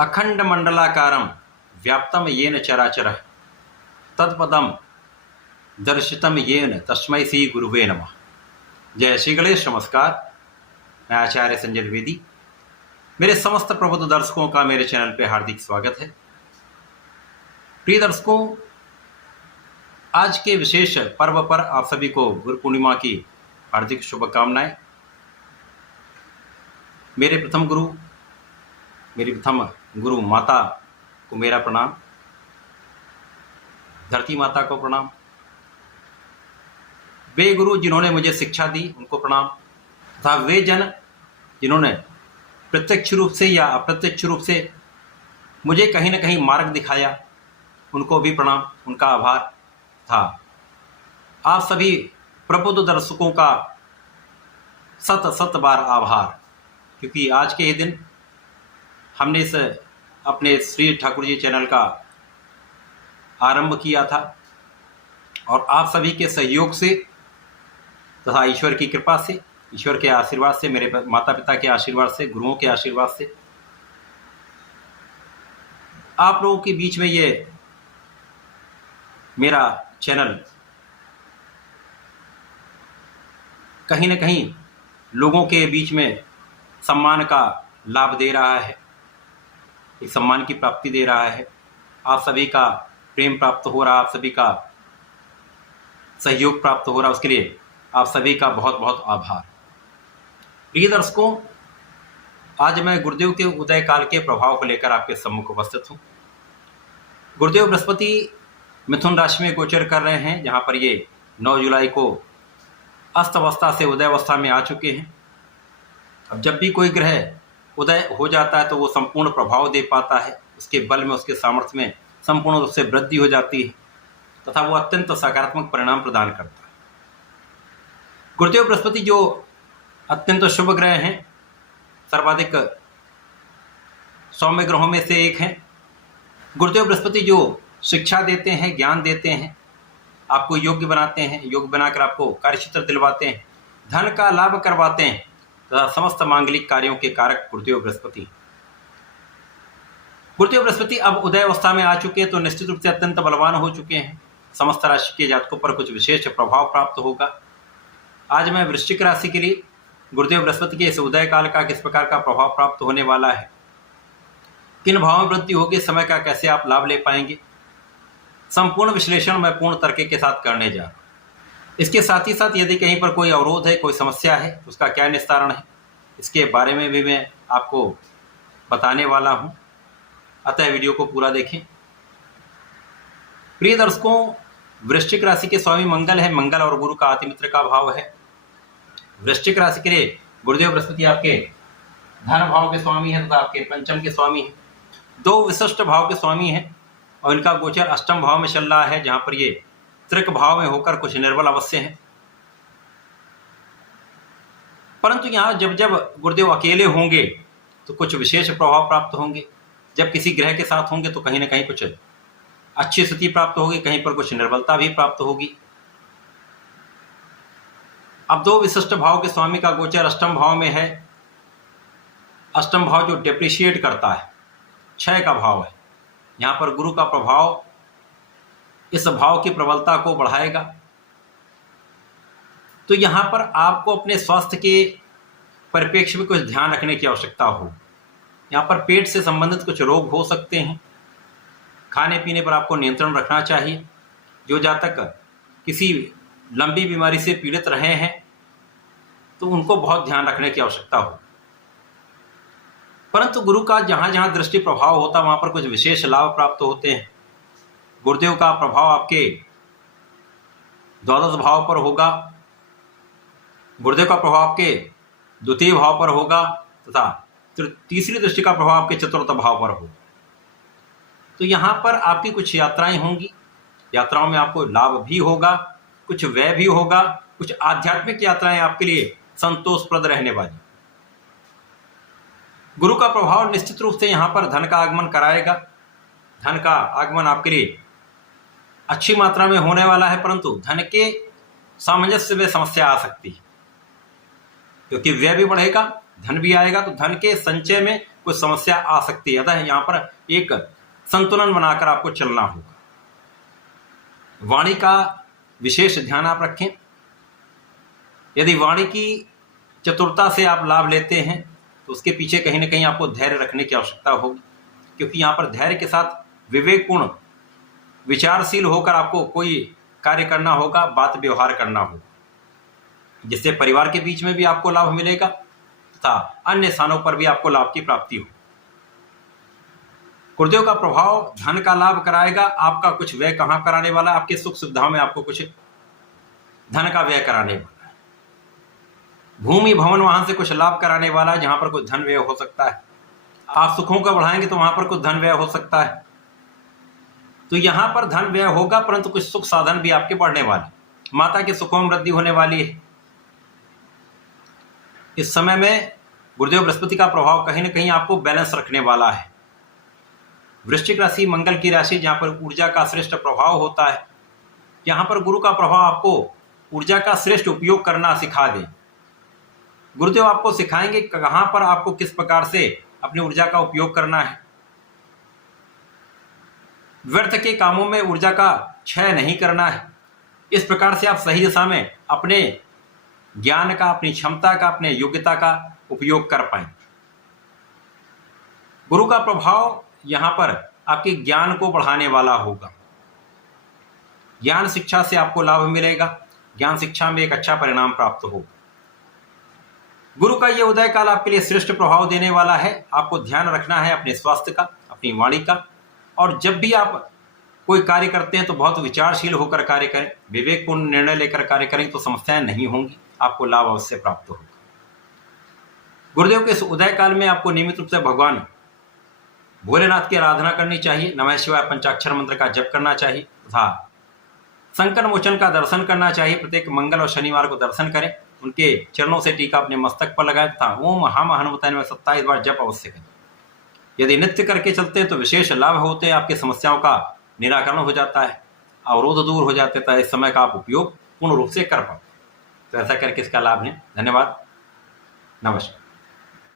अखंड मंडलाकारं व्याप्तं येन चराचरः तत्पदं दर्शितं येन तस्मै श्री गुरुवे नमः। जय श्री गणेश। नमस्कार, मैं आचार्य संजय द्विवेदी। मेरे समस्त प्रबुद्ध दर्शकों का मेरे चैनल पे हार्दिक स्वागत है। प्रिय दर्शकों, आज के विशेष पर्व पर आप सभी को गुरु पूर्णिमा की हार्दिक शुभकामनाएं। मेरे प्रथम गुरु माता को मेरा प्रणाम, धरती माता को प्रणाम, वे गुरु जिन्होंने मुझे शिक्षा दी उनको प्रणाम, तथा वे जन जिन्होंने प्रत्यक्ष रूप से या अप्रत्यक्ष रूप से मुझे कहीं न कहीं मार्ग दिखाया उनको भी प्रणाम, उनका आभार था। आप सभी प्रबुद्ध दर्शकों का शत बार आभार, क्योंकि आज के ही दिन हमने इस अपने श्री ठाकुर जी चैनल का आरंभ किया था और आप सभी के सहयोग से तथा ईश्वर की कृपा से, ईश्वर के आशीर्वाद से, मेरे माता पिता के आशीर्वाद से, गुरुओं के आशीर्वाद से आप लोगों के बीच में ये मेरा चैनल कहीं न कहीं लोगों के बीच में सम्मान का लाभ दे रहा है, एक सम्मान की प्राप्ति दे रहा है। आप सभी का प्रेम प्राप्त हो रहा, आप सभी का सहयोग प्राप्त हो रहा, उसके लिए आप सभी का बहुत बहुत आभार। प्रिय दर्शकों, आज मैं गुरुदेव के उदय काल के प्रभाव को लेकर आपके सम्मुख उपस्थित हूँ। गुरुदेव बृहस्पति मिथुन राशि में गोचर कर रहे हैं, जहाँ पर ये 9 जुलाई को अस्त अवस्था से उदय अवस्था में आ चुके हैं। अब जब भी कोई ग्रह उदय हो जाता है तो वो संपूर्ण प्रभाव दे पाता है, उसके बल में, उसके सामर्थ्य में संपूर्ण रूप से वृद्धि हो जाती है तथा वो अत्यंत सकारात्मक परिणाम प्रदान करता है। गुरुदेव बृहस्पति जो अत्यंत शुभ ग्रह हैं, सर्वाधिक सौम्य ग्रहों में से एक हैं। गुरुदेव बृहस्पति जो शिक्षा देते हैं, ज्ञान देते हैं, आपको योग्य बनाते हैं, योग्य बनाकर आपको कार्यक्षेत्र दिलवाते हैं, धन का लाभ करवाते हैं तथा समस्त मांगलिक कार्यों के कारक गुरुदेव बृहस्पति। गुरुदेव बृहस्पति अब उदय अवस्था में आ चुके हैं तो निश्चित रूप से अत्यंत बलवान हो चुके हैं। समस्त राशि के जातकों पर कुछ विशेष प्रभाव प्राप्त होगा। आज मैं वृश्चिक राशि के लिए गुरुदेव बृहस्पति के इस उदय काल का किस प्रकार का प्रभाव प्राप्त होने वाला है, किन भावों में वृद्धि होगी, समय का कैसे आप लाभ ले पाएंगे, संपूर्ण विश्लेषण मैं पूर्ण तर्क के साथ करने जा रहा हूँ। इसके साथ ही साथ यदि कहीं पर कोई अवरोध है, कोई समस्या है तो उसका क्या निस्तारण है, इसके बारे में भी मैं आपको बताने वाला हूँ। अतः वीडियो को पूरा देखें। प्रिय दर्शकों, वृश्चिक राशि के स्वामी मंगल है। मंगल और गुरु का आतिमित्र का भाव है। वृश्चिक राशि के लिए गुरुदेव बृहस्पति आपके धन भाव के स्वामी हैं तथा आपके पंचम के स्वामी हैं। 2 विशिष्ट भाव के स्वामी हैं और इनका गोचर अष्टम भाव में चल रहा है, जहां पर ये त्रिक भाव में होकर कुछ निर्बल अवश्य हैं। परंतु यहाँ जब जब गुरुदेव अकेले होंगे तो कुछ विशेष प्रभाव प्राप्त होंगे, जब किसी ग्रह के साथ होंगे तो कहीं ना कहीं कुछ अच्छी स्थिति प्राप्त होगी, कहीं पर कुछ निर्बलता भी प्राप्त होगी। अब 2 विशिष्ट भाव के स्वामी का गोचर अष्टम भाव में है। अष्टम भाव जो डिप्रिशिएट करता है, क्षय का भाव है। यहाँ पर गुरु का प्रभाव इस भाव की प्रबलता को बढ़ाएगा। तो यहाँ पर आपको अपने स्वास्थ्य के परिप्रेक्ष्य में कुछ ध्यान रखने की आवश्यकता हो। यहाँ पर पेट से संबंधित कुछ रोग हो सकते हैं। खाने पीने पर आपको नियंत्रण रखना चाहिए। जो जातक किसी लंबी बीमारी से पीड़ित रहे हैं तो उनको बहुत ध्यान रखने की आवश्यकता हो। परंतु गुरु का जहाँ जहाँ दृष्टि प्रभाव होता है वहाँ पर कुछ विशेष लाभ प्राप्त होते हैं। गुरुदेव का प्रभाव आपके द्वादश भाव पर होगा, गुरुदेव का प्रभाव आपके द्वितीय भाव पर होगा तथा तीसरी दृष्टि का प्रभाव आपके चतुर्थ भाव पर होगा। तो यहाँ पर आपकी कुछ यात्राएं होंगी। यात्राओं में आपको लाभ भी होगा, कुछ व्यय भी होगा, कुछ आध्यात्मिक यात्राएं आपके लिए संतोषप्रद रहने वाली। गुरु का प्रभाव निश्चित रूप से यहाँ पर धन का आगमन कराएगा। धन का आगमन आपके लिए अच्छी मात्रा में होने वाला है, परंतु धन के सामंजस्य में समस्या आ सकती है, क्योंकि व्यय भी बढ़ेगा, धन भी आएगा, तो धन के संचय में कुछ समस्या आ सकती है। अतः यहाँ पर एक संतुलन बनाकर आपको चलना होगा। वाणी का विशेष ध्यान आप रखें। यदि वाणी की चतुरता से आप लाभ लेते हैं तो उसके पीछे कहीं ना कहीं आपको धैर्य रखने की आवश्यकता होगी, क्योंकि यहाँ पर धैर्य के साथ विवेकपूर्ण विचारशील होकर आपको कोई कार्य करना होगा, बात व्यवहार करना होगा, जिससे परिवार के बीच में भी आपको लाभ मिलेगा तथा अन्य स्थानों पर भी आपको लाभ की प्राप्ति हो। गुरुदेव का प्रभाव धन का लाभ कराएगा, आपका कुछ व्यय कहाँ कराने वाला है, आपके सुख सुविधाओं में आपको कुछ धन का व्यय कराने वाला है। भूमि भवन वाहन से कुछ लाभ कराने वाला है, जहां पर कुछ धन व्यय हो सकता है। आप सुखों का बढ़ाएंगे तो वहां पर कुछ धन व्यय हो सकता है। तो यहां पर धन व्यय होगा, परंतु कुछ सुख साधन भी आपके बढ़ने वाले। माता के सुखों में वृद्धि होने वाली है। इस समय में गुरुदेव बृहस्पति का प्रभाव कहीं ना कहीं आपको बैलेंस रखने वाला है। वृश्चिक राशि मंगल की राशि, जहां पर ऊर्जा का श्रेष्ठ प्रभाव होता है, यहां पर गुरु का प्रभाव आपको ऊर्जा का श्रेष्ठ उपयोग करना सिखा दे। गुरुदेव आपको सिखाएंगे कहां पर आपको किस प्रकार से अपनी ऊर्जा का उपयोग करना है। व्यर्थ के कामों में ऊर्जा का क्षय नहीं करना है। इस प्रकार से आप सही दिशा में अपने ज्ञान का, अपनी क्षमता का, अपने योग्यता का उपयोग कर पाए। गुरु का प्रभाव यहां पर आपके ज्ञान को बढ़ाने वाला होगा। ज्ञान शिक्षा से आपको लाभ मिलेगा, ज्ञान शिक्षा में एक अच्छा परिणाम प्राप्त होगा। गुरु का यह उदय काल आपके लिए श्रेष्ठ प्रभाव देने वाला है। आपको ध्यान रखना है अपने स्वास्थ्य का, अपनी वाणी का, और जब भी आप कोई कार्य करते हैं तो बहुत विचारशील होकर कार्य करें, विवेकपूर्ण निर्णय लेकर कार्य करें तो समस्याएं नहीं होंगी, आपको लाभ अवश्य प्राप्त होगा। गुरुदेव के इस उदय काल में आपको नियमित रूप से भगवान भोलेनाथ की आराधना करनी चाहिए, नमः शिवाय पंचाक्षर मंत्र का जप करना चाहिए तथा संकट मोचन का दर्शन करना चाहिए। प्रत्येक मंगल और शनिवार को दर्शन करें, उनके चरणों से टीका अपने मस्तक पर लगाएं तथा ओम हम हनुमताय नमः 27 बार जप अवश्य करें। यदि नित्य करके चलते हैं तो विशेष लाभ होते हैं, आपकी समस्याओं का निराकरण हो जाता है, अवरोध दूर हो जाते हैं। इस समय का आप उपयोग पूर्ण रूप से कर पाते, तो ऐसा करके इसका लाभ लें। धन्यवाद, नमस्कार।